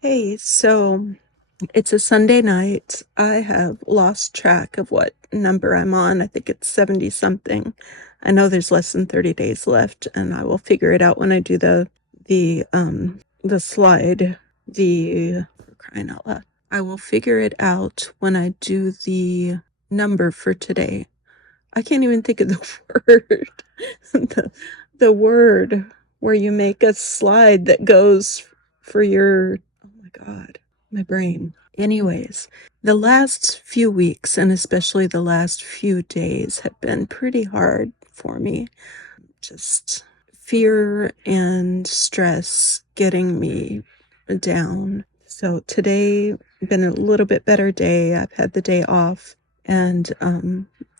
Hey, so it's a Sunday night. I have lost track of what number I'm on. I think it's 70 something. I know there's less than 30 days left, and I will figure it out when I do the slide. For crying out loud. I will figure it out when I do the number for today. I can't even think of the word. the, the word where you make a slide that goes for your, oh my God, my brain. Anyways, the last few weeks and especially the last few days have been pretty hard for me. Just fear and stress getting me down. So today been a little bit better day. I've had the day off and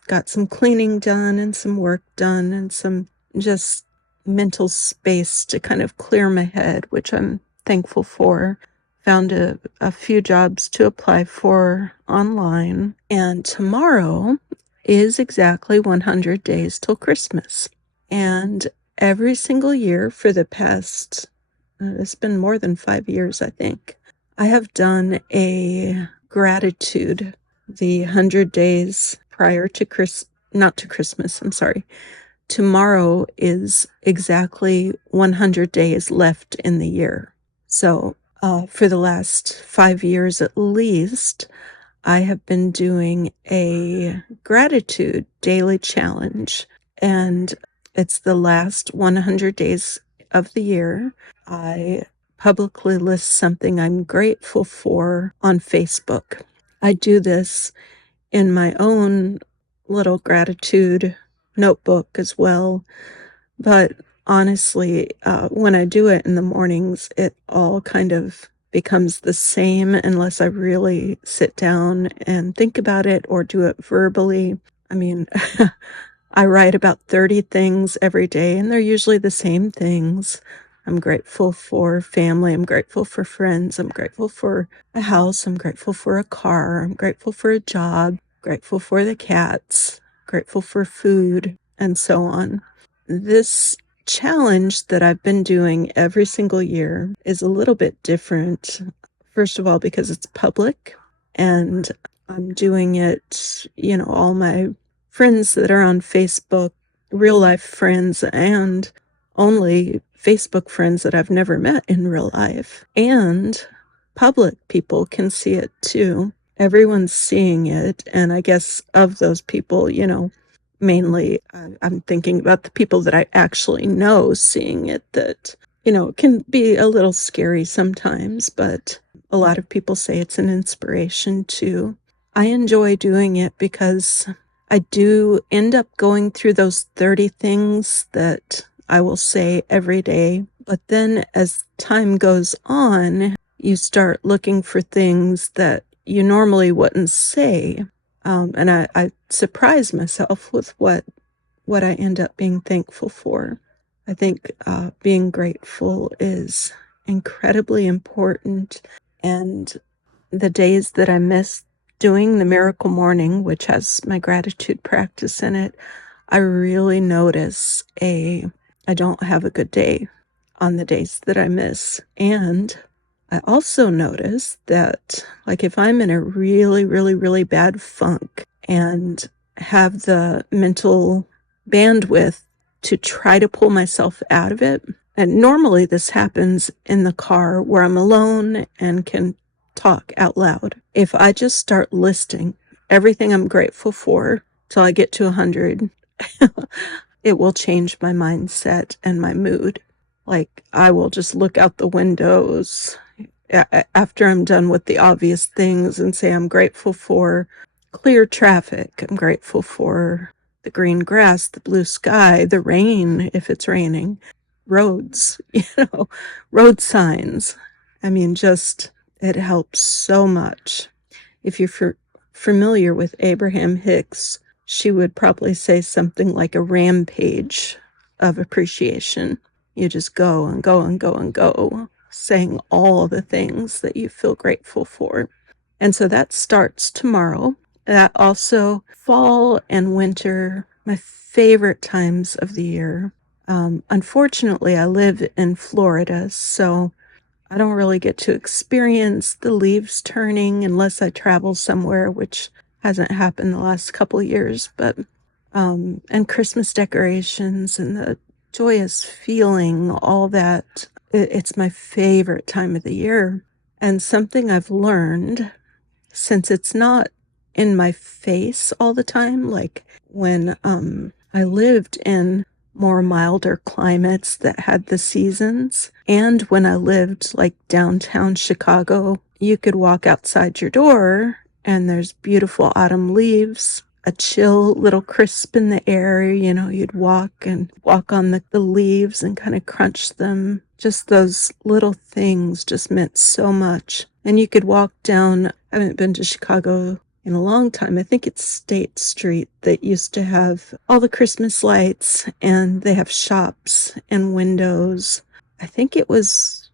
got some cleaning done and some work done and some just mental space to kind of clear my head, which I'm thankful for. Found a few jobs to apply for online. And tomorrow is exactly 100 days till Christmas. And every single year for the past, it's been more than 5 years, I think, I have done a gratitude the 100 days prior to not to Christmas, I'm sorry. Tomorrow is exactly 100 days left in the year. So for the last 5 years at least, I have been doing a gratitude daily challenge, and it's the last 100 days of the year. I publicly list something I'm grateful for on Facebook. I do this in my own little gratitude notebook as well, but honestly, when I do it in the mornings, it all kind of becomes the same unless I really sit down and think about it or do it verbally. I mean, I write about 30 things every day, and they're usually the same things. I'm grateful for family. I'm grateful for friends. I'm grateful for a house. I'm grateful for a car. I'm grateful for a job. Grateful for the cats. Grateful for food, and so on. This challenge that I've been doing every single year is a little bit different. First of all, because it's public, and I'm doing it, all my friends that are on Facebook, real life friends, and only Facebook friends that I've never met in real life. And public people can see it too. Everyone's seeing it. And I guess of those people, mainly I'm thinking about the people that I actually know seeing it, that, can be a little scary sometimes, but a lot of people say it's an inspiration too. I enjoy doing it because I do end up going through those 30 things that I will say every day. But then as time goes on, you start looking for things that you normally wouldn't say. And I surprise myself with what I end up being thankful for. I think being grateful is incredibly important. And the days that I miss doing the miracle morning, which has my gratitude practice in it, I really notice I don't have a good day on the days that I miss. And I also notice that, like, if I'm in a really, really, really bad funk and have the mental bandwidth to try to pull myself out of it, and normally this happens in the car where I'm alone and can talk out loud. If I just start listing everything I'm grateful for till I get to 100, it will change my mindset and my mood. Like, I will just look out the windows after I'm done with the obvious things and say I'm grateful for clear traffic. I'm grateful for the green grass, the blue sky, the rain if it's raining, roads, road signs. I mean, just, it helps so much. If you're familiar with Abraham Hicks, she would probably say something like a rampage of appreciation. You just go and go and go and go, saying all the things that you feel grateful for. And so that starts tomorrow. That also, fall and winter, my favorite times of the year. Unfortunately, I live in Florida, so I don't really get to experience the leaves turning unless I travel somewhere, which hasn't happened the last couple years, but and Christmas decorations and the joyous feeling, all that. It's my favorite time of the year. And something I've learned, since it's not in my face all the time, like when I lived in more milder climates that had the seasons, and when I lived like downtown Chicago, you could walk outside your door and there's beautiful autumn leaves, a chill little crisp in the air. You'd walk on the leaves and kind of crunch them. Just those little things just meant so much. And you could walk down, I haven't been to Chicago in a long time. I think it's State Street that used to have all the Christmas lights, and they have shops and windows. I think it was,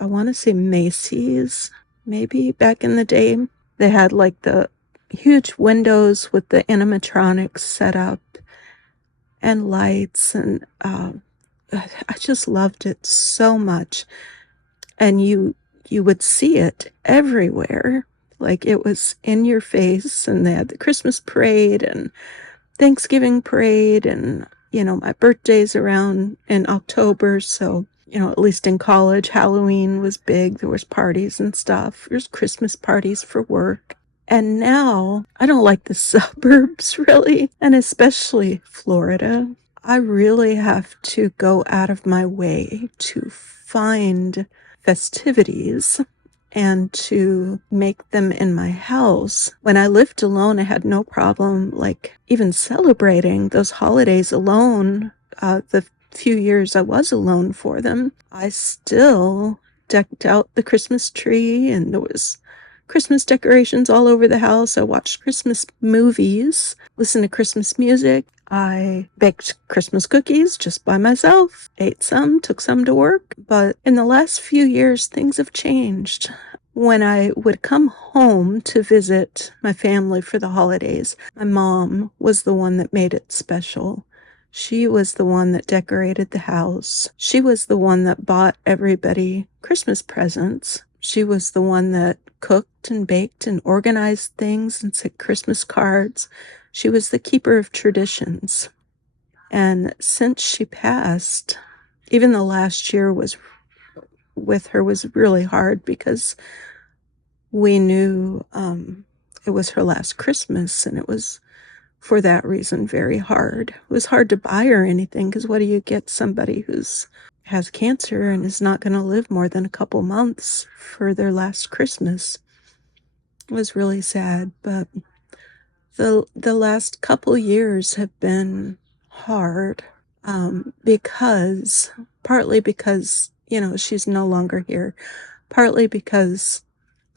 I want to say Macy's, maybe back in the day. They had like the huge windows with the animatronics set up and lights, and I just loved it so much. And you would see it everywhere. Like it was in your face, and they had the Christmas parade and Thanksgiving parade, and my birthday's around in October, so at least in college, Halloween was big. There was parties and stuff. There's Christmas parties for work. And now I don't like the suburbs really, and especially Florida. I really have to go out of my way to find festivities and to make them in my house. When I lived alone, I had no problem, like, even celebrating those holidays alone. The few years I was alone for them, I still decked out the Christmas tree, and there was Christmas decorations all over the house. I watched Christmas movies, listened to Christmas music. I baked Christmas cookies just by myself, ate some, took some to work. But in the last few years, things have changed. When I would come home to visit my family for the holidays, my mom was the one that made it special. She was the one that decorated the house. She was the one that bought everybody Christmas presents. She was the one that cooked and baked and organized things and sent Christmas cards. She was the keeper of traditions. And since she passed, even the last year with her was really hard, because we knew it was her last Christmas, and it was, for that reason, very hard. It was hard to buy her anything, because what do you get somebody who's has cancer and is not going to live more than a couple months for their last Christmas? It was really sad, but the last couple years have been hard, because partly because she's no longer here, partly because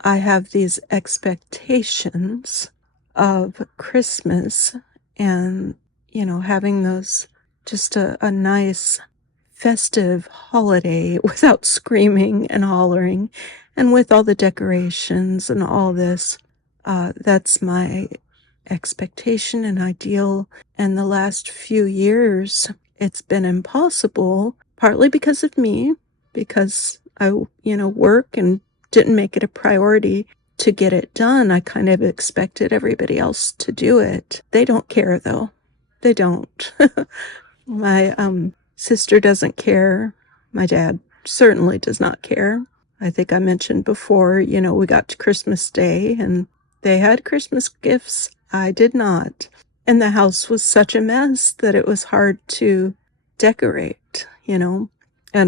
I have these expectations of Christmas, and having those, just a nice festive holiday without screaming and hollering, and with all the decorations and all this. That's my expectation and ideal. And the last few years, it's been impossible, partly because of me, because I, work and didn't make it a priority to get it done. I kind of expected everybody else to do it. They don't care, though. They don't. My sister doesn't care. My dad certainly does not care. I think I mentioned before, we got to Christmas Day and they had Christmas gifts. I did not. And the house was such a mess that it was hard to decorate, And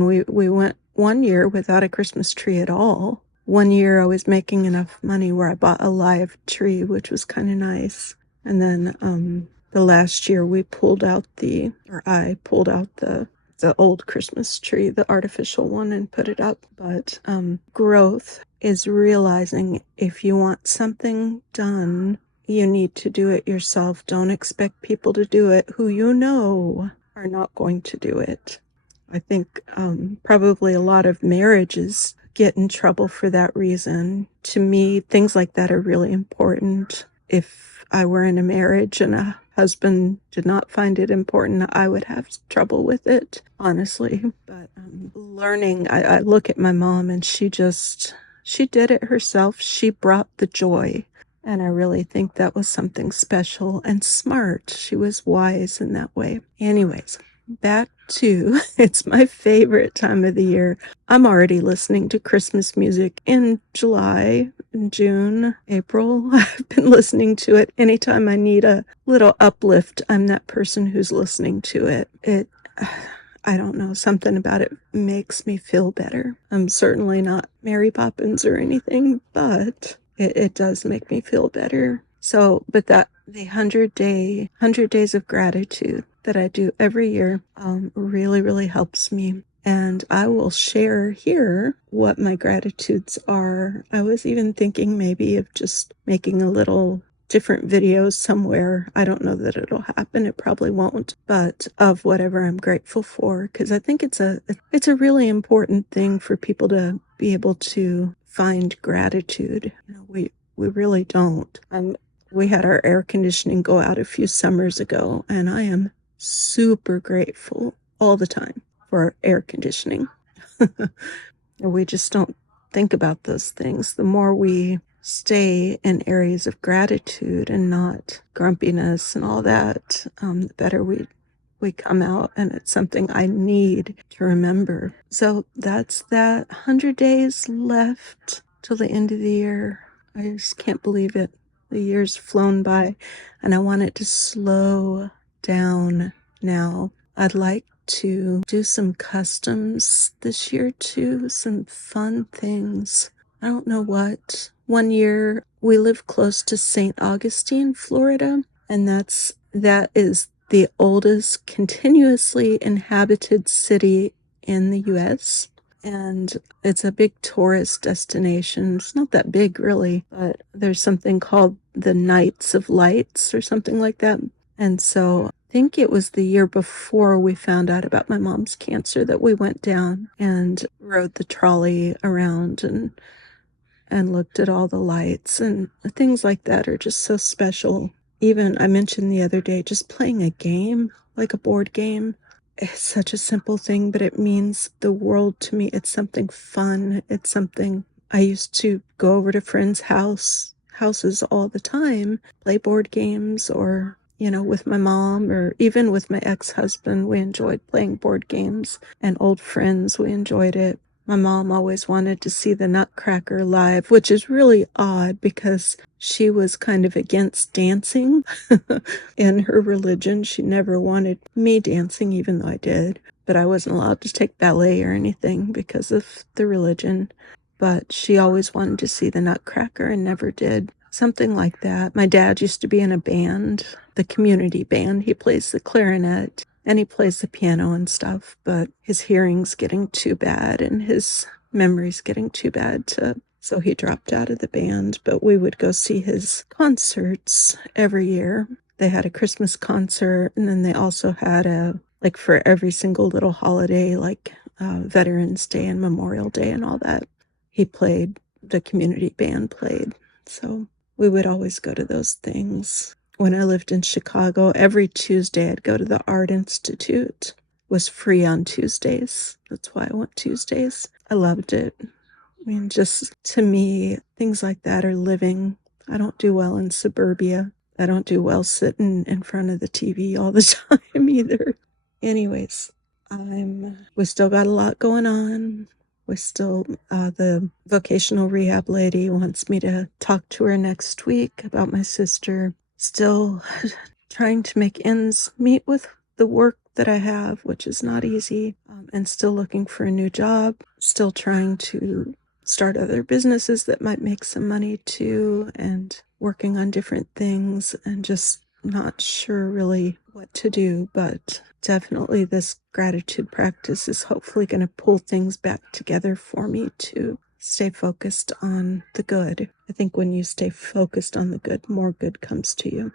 we went one year without a Christmas tree at all. One year I was making enough money where I bought a live tree, which was kind of nice. And then the last year I pulled out the old Christmas tree, the artificial one, and put it up. But growth is realizing if you want something done, you need to do it yourself. Don't expect people to do it who are not going to do it. I think probably a lot of marriages get in trouble for that reason. To me, things like that are really important. If I were in a marriage and a husband did not find it important, I would have trouble with it, honestly. But learning, I look at my mom and she did it herself. She brought the joy. And I really think that was something special and smart. She was wise in that way. Anyways, back to it's my favorite time of the year. I'm already listening to Christmas music in July, June, April. I've been listening to it anytime I need a little uplift. I'm that person who's listening to it. I don't know, something about it makes me feel better. I'm certainly not Mary Poppins or anything, but it does make me feel better. So, but the 100 days of gratitude that I do every year really, really helps me. And I will share here what my gratitudes are. I was even thinking maybe of just making a little different videos somewhere. I don't know that it'll happen. It probably won't, but of whatever I'm grateful for, because I think it's a really important thing for people to be able to find gratitude. We really don't. We had our air conditioning go out a few summers ago, and I am super grateful all the time for our air conditioning. We just don't think about those things. The more we stay in areas of gratitude and not grumpiness and all that, the better we come out. And it's something I need to remember. So that's that. 100 days left till the end of the year. I just can't believe it. The year's flown by, and I want it to slow down now. I'd like to do some customs this year too, some fun things. I don't know what. One year we live close to St. Augustine, Florida, and that is the oldest continuously inhabited city in the US. And it's a big tourist destination. It's not that big, really, but there's something called the Nights of Lights or something like that. And so I think it was the year before we found out about my mom's cancer that we went down and rode the trolley around and looked at all the lights, and things like that are just so special. Even I mentioned the other day, just playing a game, like a board game. It's such a simple thing, but it means the world to me. It's something fun. It's something I used to go over to friends' houses all the time, play board games, or, with my mom, or even with my ex-husband. We enjoyed playing board games, and old friends, we enjoyed it. My mom always wanted to see the Nutcracker live, which is really odd because she was kind of against dancing in her religion. She never wanted me dancing, even though I did. But I wasn't allowed to take ballet or anything because of the religion. But she always wanted to see the Nutcracker and never did. Something like that. My dad used to be in a band, the community band. He plays the clarinet. And he plays the piano and stuff, but his hearing's getting too bad and his memory's getting too bad so he dropped out of the band. But we would go see his concerts every year. They had a Christmas concert, and then they also had for every single little holiday, like Veterans Day and Memorial Day and all that. The community band played. So we would always go to those things. When I lived in Chicago, every Tuesday I'd go to the Art Institute. It was free on Tuesdays. That's why I went Tuesdays. I loved it. I mean, just to me, things like that are living. I don't do well in suburbia. I don't do well sitting in front of the TV all the time either. Anyways, we still got a lot going on. The vocational rehab lady wants me to talk to her next week about my sister. Still trying to make ends meet with the work that I have, which is not easy, and still looking for a new job, still trying to start other businesses that might make some money too, and working on different things, and just not sure really what to do. But definitely this gratitude practice is hopefully going to pull things back together for me to stay focused on the good. I think when you stay focused on the good, more good comes to you.